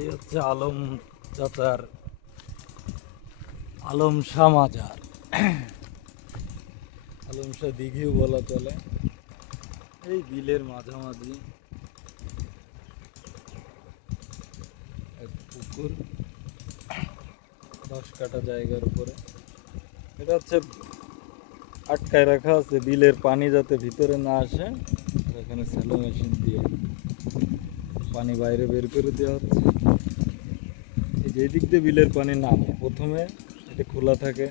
এই হচ্ছে আলম চাচার আলম শাহ মাজার, আলম শাহ দিঘিও বলা চলে। এই বিলের মাঝামাঝি এক পুকুর, 10 কাঠা জায়গার উপরে। এটা হচ্ছে আটকায় রাখা আছে বিলের পানি যাতে ভিতরে না আসে। এখানে স্যালো মেশিন দিয়ে পানি বাইরে বের করে দেওয়া হচ্ছে। এই যে দিক দিয়ে বিলের পানি নামে, প্রথমে এটা খোলা থাকে,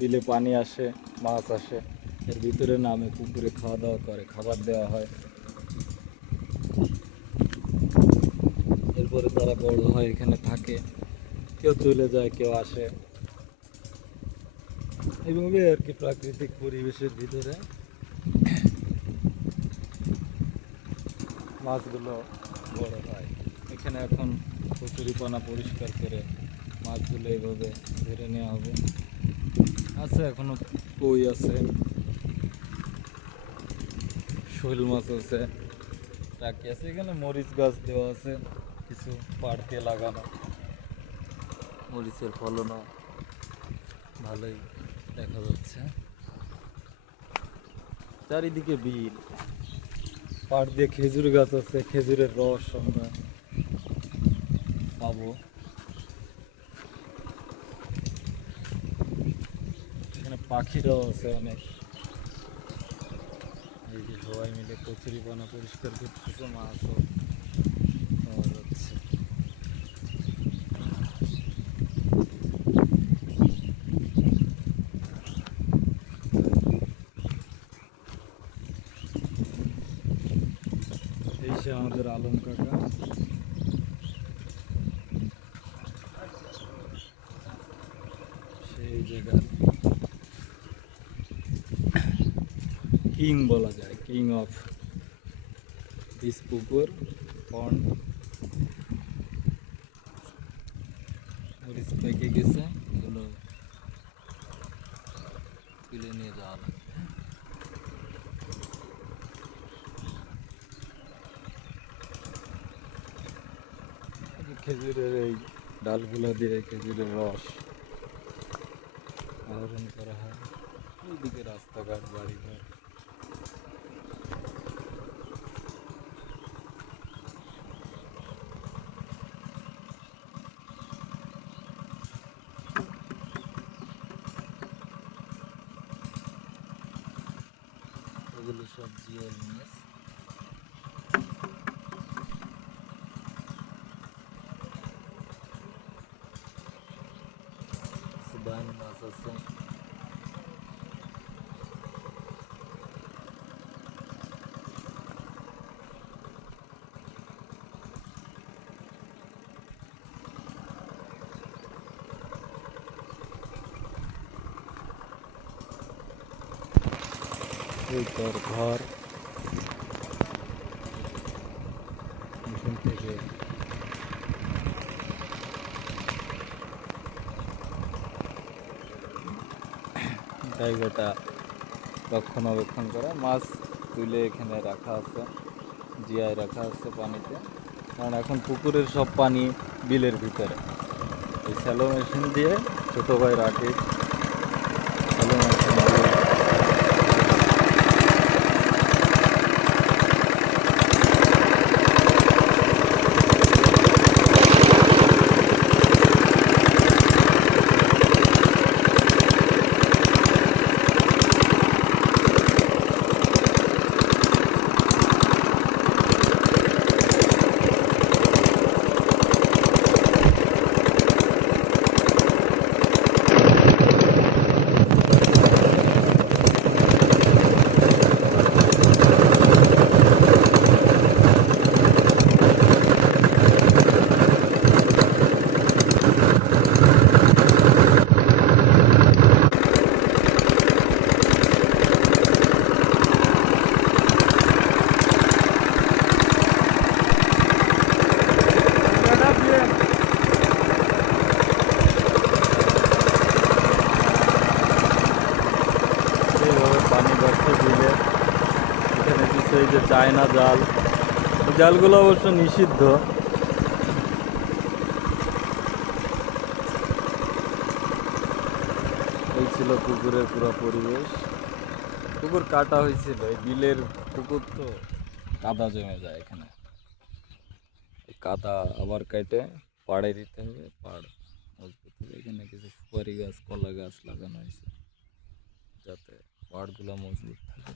বিলে পানি আসে, মাছ আসে, এর ভিতরে নামে, পুকুরে খাওয়া দাওয়া করে, খাবার দেওয়া হয়। এরপরে তারা বড় হয়, এখানে থাকে, কেউ চলে যায়, কেউ আসে। এইভাবে আর কি প্রাকৃতিক পরিবেশের ভিতরে মাছগুলো বড় হয়। এখানে এখন কচুরিপানা পরিষ্কার করে মাছগুলো এইভাবে ধরে নেওয়া হবে। আছে এখনো কই আছে, শোল মাছ আছে, টাকি আছে। এখানে মরিচ গাছ দেওয়া আছে, কিছু পাড়তে লাগানো, মরিচের ফলনও ভালোই দেখা যাচ্ছে। চারিদিকে বিল, পাড় দিয়ে খেজুর গাছ আছে, খেজুরের রস আমরা পাবো। এখানে পাখিরাও আছে অনেক। এই যে সবাই মিলে কচুরিপানা পরিষ্কার করতেছে, মাছও পাওয়া যাচ্ছে। এই সে আমাদের আলম কাকা। সেই জায়গার কিং বলা যায়, কিং অফ দিস পুকুর পন্ড। মরিচ পেকে গেছে, এগুলো তুলে নিয়ে যাওয়া লাগবে। খেজুরের এই ডালগুলো দিয়ে খেজুরের রস আহরণ করা হয়। ওইদিকে রাস্তাঘাট, বাড়িঘর। এগুলো সব জিওল মাছ। সুদান মাছ আছে। এই তোর ঘর, এখান থেকে জায়গাটা রক্ষণাবেক্ষণ করা। মাছ তুলে এখানে রাখা আছে, জিয়ায় রাখা আছে পানিতে, কারণ এখন পুকুরের সব পানি বিলের ভিতরে। এই স্যালো মেশিন দিয়ে ছোটো ভাই রাখে, স্যালো মেশিন দিয়ে পানি যাচ্ছে বিলে। এখানে কিছু এই যে চায়না জাল, জালগুলো অবশ্য নিষিদ্ধ, ছিল পুকুরের পুরো পরিবেশ। পুকুর কাটা হয়েছিল, এই বিলের পুকুর তো কাদা জমে যায় এখানে। এই কাদা আবার কেটে পাড়ে দিতে হবে, পাড় মজবুত হবে। এখানে কিছু সুপারি গাছ, কলা গাছ লাগানো হয়েছে যাতে পাড়গুলো মজবুত থাকে।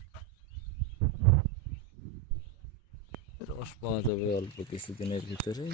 রস পাওয়া যাবে অল্প কিছুদিনের ভিতরে।